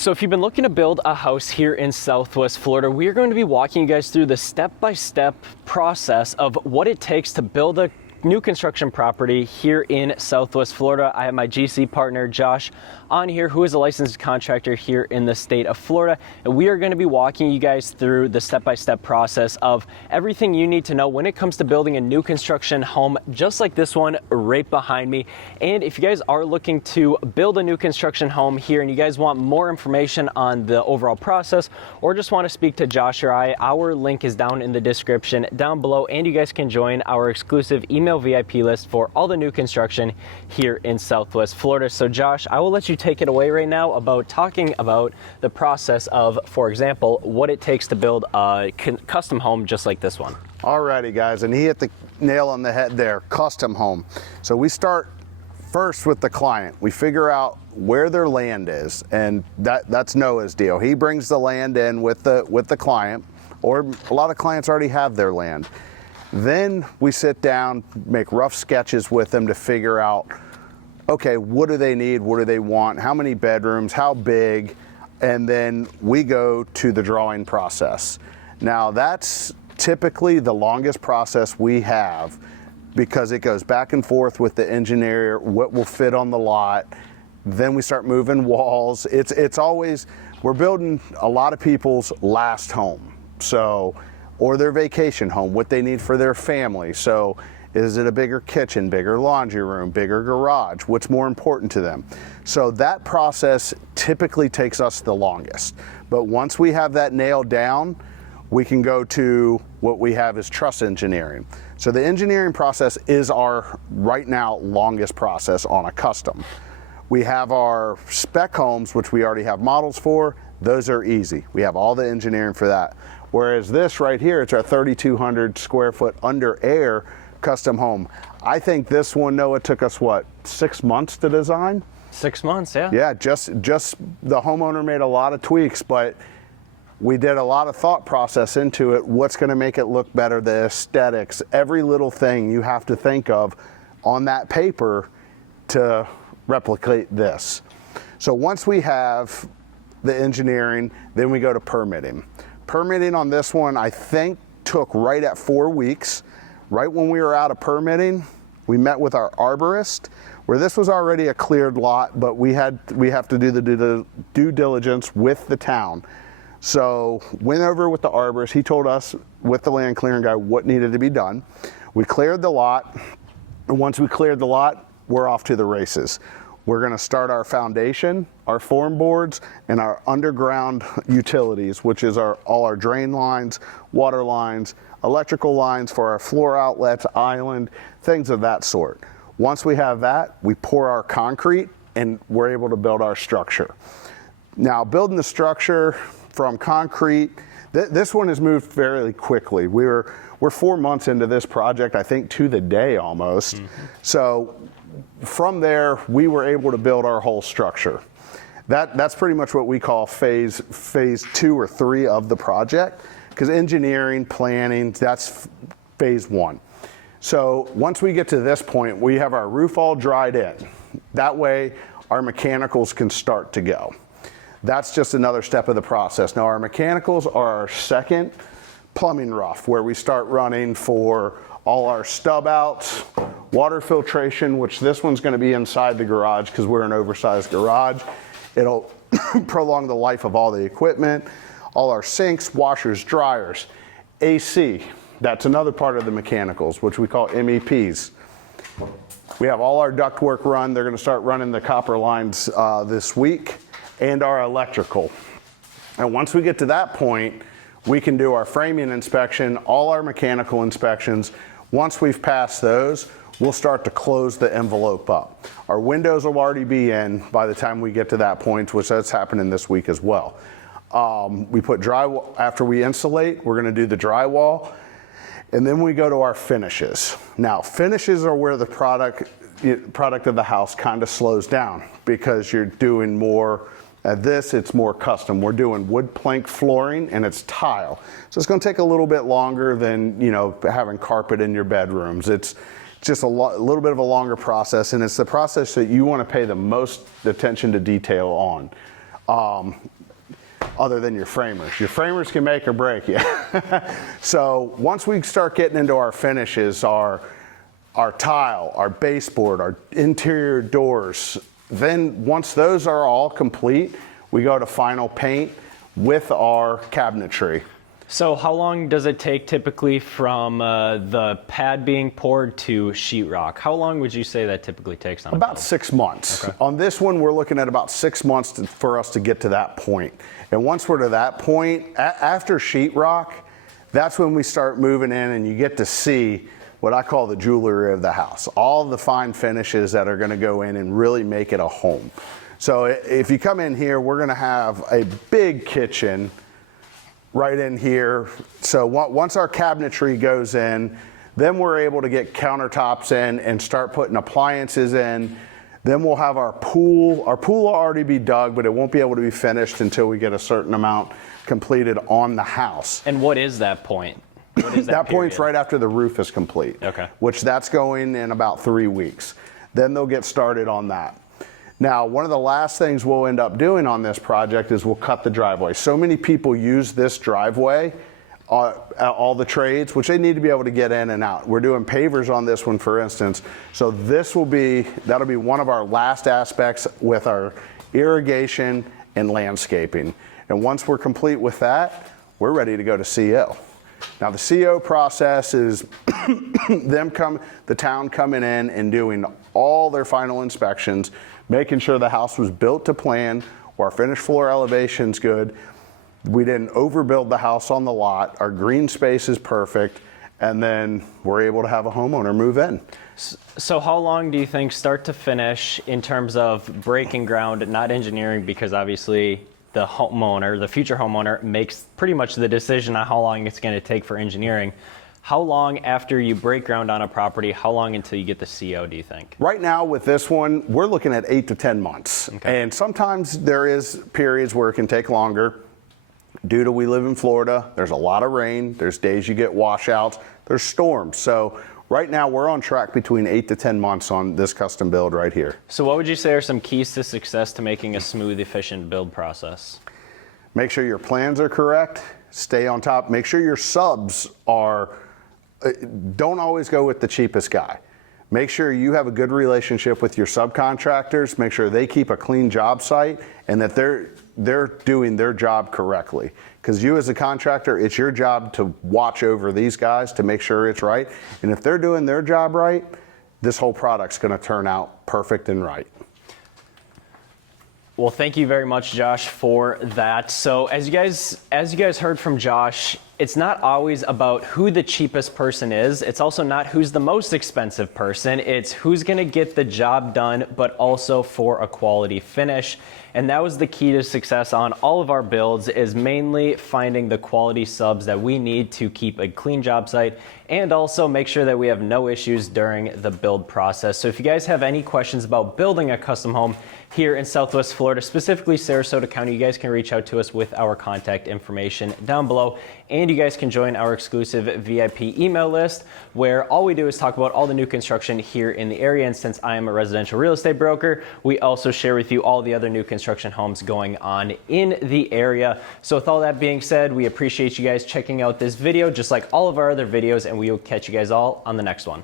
So if you've been looking to build a house here in Southwest Florida, we are going to be walking you guys through the step-by-step process of what it takes to build a new construction property here in Southwest Florida. I have my GC partner Josh on here, who is a licensed contractor here in the state of Florida, and we are going to be walking you guys through the step-by-step process of everything you need to know when it comes to building a new construction home just like this one right behind me. And if you guys are looking to build a new construction home here and you guys want more information on the overall process or just want to speak to Josh or I, our link is down in the description down below, and you guys can join our exclusive email VIP list for all the new construction here in Southwest Florida. So Josh, I will let you take it away right now about talking about the process of, for example, what it takes to build a custom home just like this one. Alrighty guys, and he hit the nail on the head there, custom home. So we start first with the client. We figure out where their land is, and that's Noah's deal. He brings the land in with the client, or a lot of clients already have their land. Then we sit down, make rough sketches with them to figure out, okay, what do they need? What do they want? How many bedrooms? How big? And then we go to the drawing process. Now that's typically the longest process we have because it goes back and forth with the engineer, what will fit on the lot. Then we start moving walls. It's always, we're building a lot of people's last home. So, or their vacation home, what they need for their family. So is it a bigger kitchen, bigger laundry room, bigger garage? What's more important to them? So that process typically takes us the longest. But once we have that nailed down, we can go to what we have is truss engineering. So the engineering process is our, right now, longest process on a custom. We have our spec homes, which we already have models for. Those are easy. We have all the engineering for that. Whereas this right here, it's our 3,200 square foot under air custom home. I think this one, Noah, took us what, 6 months to design? 6 months, yeah. Yeah, just the homeowner made a lot of tweaks, but we did a lot of thought process into it. What's gonna make it look better, the aesthetics, every little thing you have to think of on that paper to replicate this. So once we have the engineering, then we go to permitting. Permitting on this one, I think, took right at 4 weeks. Right when we were out of permitting, we met with our arborist, where this was already a cleared lot, but we have to do the due diligence with the town. So went over with the arborist. He told us, with the land clearing guy, what needed to be done. We cleared the lot, and once we cleared the lot, we're off to the races. We're gonna start our foundation, our form boards, and our underground utilities, which is all our drain lines, water lines, electrical lines for our floor outlets, island, things of that sort. Once we have that, we pour our concrete and we're able to build our structure. Now, building the structure from concrete, this one has moved fairly quickly. We're 4 months into this project, I think to the day almost. Mm-hmm. So from there, we were able to build our whole structure. That's pretty much what we call phase 2 or 3 of the project, because engineering, planning, that's phase 1. So once we get to this point, we have our roof all dried in. That way, our mechanicals can start to go. That's just another step of the process. Now, our mechanicals are our second plumbing rough, where we start running for all our stub outs, water filtration, which this one's gonna be inside the garage because we're an oversized garage. It'll prolong the life of all the equipment, all our sinks, washers, dryers, AC. That's another part of the mechanicals, which we call MEPs. We have all our ductwork run. They're gonna start running the copper lines this week, and our electrical. And once we get to that point, we can do our framing inspection, all our mechanical inspections. Once we've passed those, we'll start to close the envelope up. Our windows will already be in by the time we get to that point, which that's happening this week as well. We put drywall, after we insulate, we're gonna do the drywall, and then we go to our finishes. Now, finishes are where the product of the house kind of slows down because you're doing more. At this, it's more custom. We're doing wood plank flooring and it's tile. So it's gonna take a little bit longer than, you know, having carpet in your bedrooms. It's just a little bit of a longer process, and it's the process that you wanna pay the most attention to detail on. other than your framers. Your framers can make or break you. So once we start getting into our finishes, our tile, our baseboard, our interior doors, then once those are all complete, we go to final paint with our cabinetry. So how long does it take typically from the pad being poured to sheetrock? How long would you say that typically takes on About 6 months. Okay. On this one, we're looking at about 6 months for us to get to that point. And once we're to that point, after sheetrock, that's when we start moving in and you get to see what I call the jewelry of the house. All the fine finishes that are gonna go in and really make it a home. So if you come in here, we're gonna have a big kitchen right in here. So once our cabinetry goes in, then we're able to get countertops in and start putting appliances in. Then we'll have our pool. Our pool will already be dug, but it won't be able to be finished until we get a certain amount completed on the house. And what is that point? What is That point's right after the roof is complete. Okay. Which that's going in about 3 weeks. Then they'll get started on that. Now, one of the last things we'll end up doing on this project is we'll cut the driveway. So many people use this driveway, all the trades, which they need to be able to get in and out. We're doing pavers on this one, for instance. So that'll be one of our last aspects with our irrigation and landscaping. And once we're complete with that, we're ready to go to CO. Now the CO process is the town coming in and doing all their final inspections, making sure the house was built to plan, our finished floor elevation's good, we didn't overbuild the house on the lot, our green space is perfect, and then we're able to have a homeowner move in. So how long do you think start to finish in terms of breaking ground, not engineering, because obviously the homeowner, the future homeowner, makes pretty much the decision on how long it's going to take for engineering. How long after you break ground on a property, how long until you get the CO, do you think? Right now with this one, we're looking at 8 to 10 months. Okay. And sometimes there is periods where it can take longer. Due to we live in Florida, there's a lot of rain, there's days you get washouts, there's storms. So right now we're on track between 8 to 10 months on this custom build right here. So what would you say are some keys to success to making a smooth, efficient build process? Make sure your plans are correct, stay on top, make sure your subs are, don't always go with the cheapest guy. Make sure you have a good relationship with your subcontractors, make sure they keep a clean job site and that they're doing their job correctly. Because you as a contractor, it's your job to watch over these guys to make sure it's right. And if they're doing their job right, this whole product's gonna turn out perfect and right. Well, thank you very much, Josh, for that. So as you guys heard from Josh, it's not always about who the cheapest person is. It's also not who's the most expensive person. It's who's gonna get the job done, but also for a quality finish. And that was the key to success on all of our builds, is mainly finding the quality subs that we need to keep a clean job site and also make sure that we have no issues during the build process. So if you guys have any questions about building a custom home here in Southwest Florida, specifically Sarasota County, you guys can reach out to us with our contact information down below. And you guys can join our exclusive VIP email list, where all we do is talk about all the new construction here in the area. And since I am a residential real estate broker, we also share with you all the other new construction homes going on in the area. So with all that being said, we appreciate you guys checking out this video, just like all of our other videos, and we will catch you guys all on the next one.